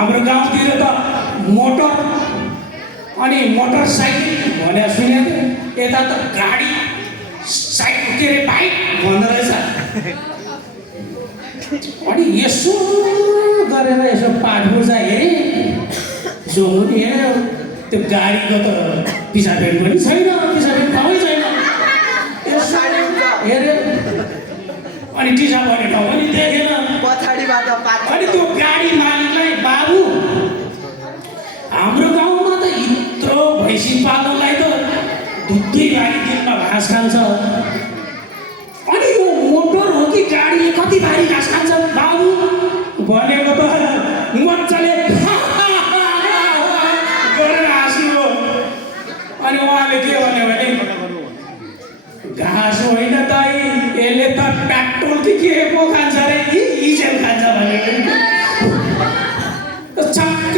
हाम्रो गाउँतिर त मोटर अनि मोटरसाइकल भने सुनेको यता त गाडी साइकल के अरे बाइक भन्दो रहेछ अनि यसो गरेर यसो पाठपुर्जा हेरेँ जो पनि हेऱ्यो त्यो गाडीको त पिसापेट पनि छैन पिसापेट ठाउँै छैन यसो हेऱ्यो अनि टिसा पर्ने ठाउँ पनि देखेन पछाडिबाट अनि त्यो गाडी मालिकलाई बाबु हाम्रो गाउँमा त यत्रो भैँसी पाल्नलाई त दुई भारी दिनमा घाँस खान्छ अनि यो मोटर हो कि गाडीले कति भारी घाँस खान्छ बाबु भनेको त मजाले गरेर हाँस्नु अनि उहाँले के भन्यो भने घाँस होइन दाइ यसले त पेट्रोल कि के पो खान्छ अरे डिजेल खान्छ भनेको छक्क